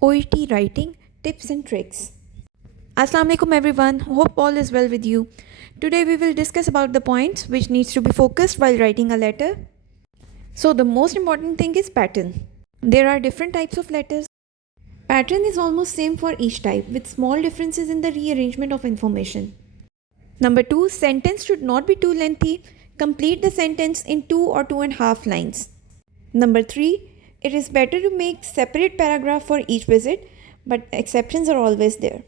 OET writing tips and tricks. Assalamu alaikum everyone. Hope all is well with you. Today we will discuss about the points which needs to be focused while writing a letter. So the most important thing is pattern. There are different types of letters. Pattern is almost same for each type with small differences in the rearrangement of information. Number 2, sentence should not be too lengthy. Complete the sentence in 2 or 2.5 lines. Number 3, it is better to make separate paragraph for each visit, but exceptions are always there.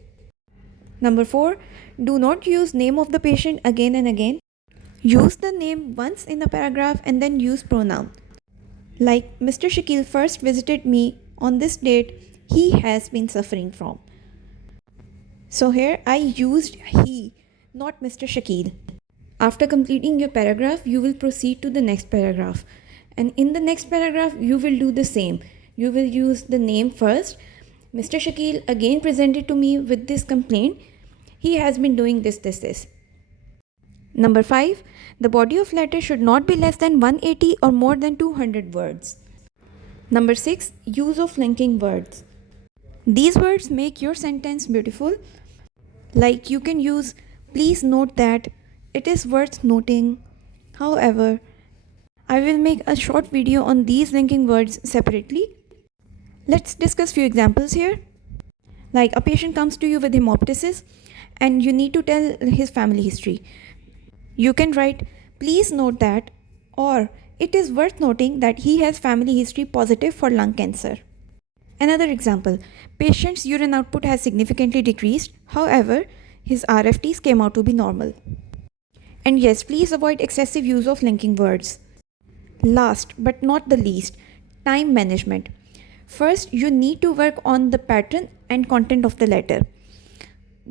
Number 4, do not use name of the patient again and again. Use the name once in a paragraph and then use pronoun. Like Mr. Shakil first visited me on this date, he has been suffering from. So here I used he, not Mr. Shakil. After completing your paragraph, you will proceed to the next paragraph. And in the next paragraph, you will do the same. You will use the name first. Mr. Shakil again presented to me with this complaint. He has been doing this. Number 5, the body of letter should not be less than 180 or more than 200 words. Number 6, use of linking words. These words make your sentence beautiful. Like you can use, please note that, it is worth noting. However, I will make a short video on these linking words separately. Let's discuss few examples here. Like a patient comes to you with hemoptysis and you need to tell his family history. You can write, please note that, or it is worth noting that he has family history positive for lung cancer. Another example, patient's urine output has significantly decreased. However, his RFTs came out to be normal. And yes, please avoid excessive use of linking words. Last but not the least, time management. First, you need to work on the pattern and content of the letter.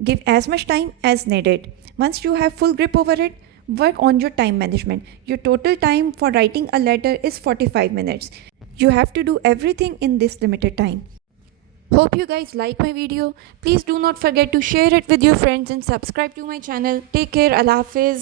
Give as much time as needed. Once you have full grip over it, work on your time management. Your total time for writing a letter is 45 minutes. You have to do everything in this limited time. Hope you guys like my video. Please do not forget to share it with your friends and subscribe to my channel. Take care. Allah Hafiz.